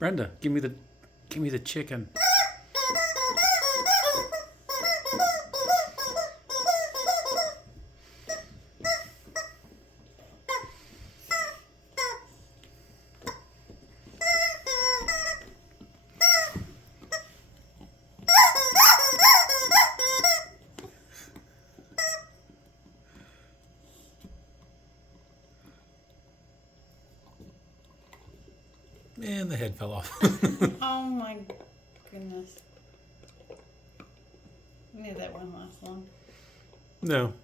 Brenda, give me the chicken. And the head fell off. Oh my goodness. I knew that wouldn't last long. No,